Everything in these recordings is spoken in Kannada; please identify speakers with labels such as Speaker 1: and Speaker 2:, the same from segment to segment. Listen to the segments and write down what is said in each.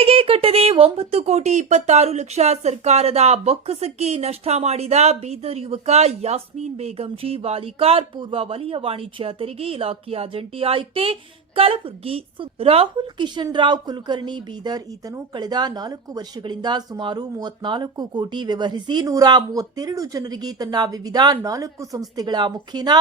Speaker 1: ತೆರಿಗೆ ಕಟ್ಟದೆ ಒಂಬತ್ತು ಕೋಟಿ ಇಪ್ಪತ್ತಾರು ಲಕ್ಷ ಸರ್ಕಾರದ ಬೊಕ್ಕಸಕ್ಕೆ ನಷ್ಟ ಮಾಡಿದ ಬೀದರ್ ಯುವಕ ಯಾಸ್ಮೀನ್ ಬೇಗಂಜಿ ವಾಲಿಕಾರ್, ಪೂರ್ವ ವಲಯ ವಾಣಿಜ್ಯ ತೆರಿಗೆ ಇಲಾಖೆಯ ಜಂಟಿ ಆಯುಕ್ತೆ ಕಲಬುರಗಿ ರಾಹುಲ್ ಕಿಶನ್ ರಾವ್ ಕುಲಕರ್ಣಿ ಬೀದರ್ ಈತನು ಕಳೆದ ನಾಲ್ಕು ವರ್ಷಗಳಿಂದ ಸುಮಾರು ಮೂವತ್ನಾಲ್ಕು ಕೋಟಿ ವ್ಯವಹರಿಸಿ ನೂರ ಮೂವತ್ತೆರಡು ಜನರಿಗೆ ತನ್ನ ವಿವಿಧ ನಾಲ್ಕು ಸಂಸ್ಥೆಗಳ ಮುಖೇನ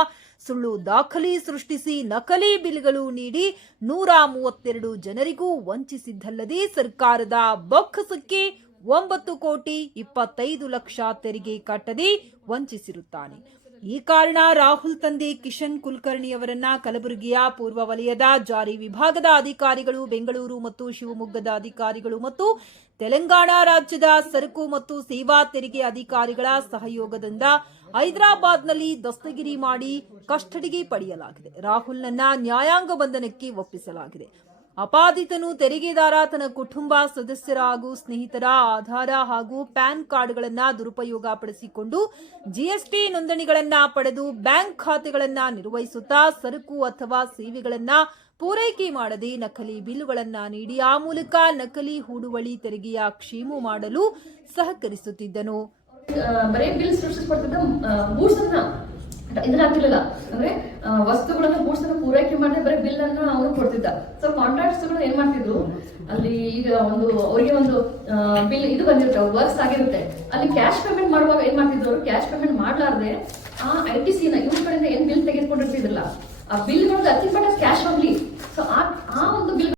Speaker 1: ಸುಳ್ಳು ದಾಖಲೆ ಸೃಷ್ಟಿಸಿ ನಕಲಿ ಬಿಲ್ಗಳು ನೀಡಿ ನೂರ ಮೂವತ್ತೆರಡು ಜನರಿಗೂ ವಂಚಿಸಿದ್ದಲ್ಲದೆ ಸರ್ಕಾರದ ಬೊಕ್ಕಸಕ್ಕೆ ಒಂಬತ್ತು ಕೋಟಿ ಇಪ್ಪತ್ತೈದು ಲಕ್ಷ ತೆರಿಗೆ ಕಟ್ಟದೆ ವಂಚಿಸಿರುತ್ತಾನೆ. ಈ ಕಾರಣ ರಾಹುಲ್ ತಂದೆ ಕಿಶನ್ ಕುಲಕರ್ಣಿ ಅವರನ್ನ ಕಲಬುರಗಿಯ ಪೂರ್ವ ವಲಯದ ಜಾರಿ ವಿಭಾಗದ ಅಧಿಕಾರಿಗಳು, ಬೆಂಗಳೂರು ಮತ್ತು ಶಿವಮೊಗ್ಗದ ಅಧಿಕಾರಿಗಳು ಮತ್ತು ತೆಲಂಗಾಣ ರಾಜ್ಯದ ಸರಕು ಮತ್ತು ಸೇವಾ ತೆರಿಗೆ ಅಧಿಕಾರಿಗಳ ಸಹಯೋಗದಿಂದ ಹೈದರಾಬಾದ್ನಲ್ಲಿ ದಸ್ತಗಿರಿ ಮಾಡಿ ಕಸ್ಟಡಿಗೆ ಪಡೆಯಲಾಗಿದೆ. ರಾಹುಲ್ನನ್ನ ನ್ಯಾಯಾಂಗ ಬಂಧನಕ್ಕೆ ಒಪ್ಪಿಸಲಾಗಿದೆ. ಅಪಾದಿತನು ತೆರಿಗೆದಾರ ತನ್ನ ಕುಟುಂಬ ಸದಸ್ಯರ ಹಾಗೂ ಸ್ನೇಹಿತರ ಆಧಾರ ಹಾಗೂ ಪ್ಯಾನ್ ಕಾರ್ಡ್ಗಳನ್ನು ದುರುಪಯೋಗ ಪಡಿಸಿಕೊಂಡು ಜಿಎಸ್ಟಿ ನೋಂದಣಿಗಳನ್ನ ಪಡೆದು ಬ್ಯಾಂಕ್ ಖಾತೆಗಳನ್ನು ನಿರ್ವಹಿಸುತ್ತಾ ಸರಕು ಅಥವಾ ಸೇವೆಗಳನ್ನ ಪೂರೈಕೆ ಮಾಡದೆ ನಕಲಿ ಬಿಲ್ಗಳನ್ನ ನೀಡಿ ಆ ಮೂಲಕ ನಕಲಿ ಹೂಡುವಳಿ ತೆರಿಗೆಯ ಕ್ಷೇಮ ಮಾಡಲು ಸಹಕರಿಸುತ್ತಿದ್ದನು.
Speaker 2: ಬಿಲ್ ಇದನ್ನ ಆಗ್ತಿರ್ಲಿಲ್ಲ. ಅಂದ್ರೆ ವಸ್ತುಗಳನ್ನ ಗೂಡ್ಸ್ ಪೂರೈಕೆ ಮಾಡಿದ್ರೆ ಬರೀ ಬಿಲ್ ಅನ್ನ ಅವ್ರು ಕೊಡ್ತಿದ್ದ. ಸೊ ಕಾಂಟ್ರಾಕ್ಟ್ಸ್ಗಳು ಏನ್ ಮಾಡ್ತಿದ್ರು? ಅಲ್ಲಿ ಈಗ ಒಂದು, ಅವರಿಗೆ ಒಂದು ಬಿಲ್ ಇದು ಬಂದಿರುತ್ತೆ ವರ್ಕ್ಸ್ ಆಗಿರುತ್ತೆ. ಅಲ್ಲಿ ಕ್ಯಾಶ್ ಪೇಮೆಂಟ್ ಮಾಡುವಾಗ ಏನ್ ಮಾಡ್ತಿದ್ರು ಅವ್ರು? ಕ್ಯಾಶ್ ಪೇಮೆಂಟ್ ಮಾಡ್ಲಾರ್ದೆ, ಆ ಐ ಟಿ ಸಿ ನ ಇವ್ರ ಕಡೆಯಿಂದ ಏನ್ ಬಿಲ್ ತೆಗೆದುಕೊಂಡಿರ್ತಿದ್ರಲ್ಲ, ಆ ಬಿಲ್ಗಳಿಗೆ ಅತಿ ಕ್ಯಾಶ್ ಆಗ್ಲಿ ಬಿಲ್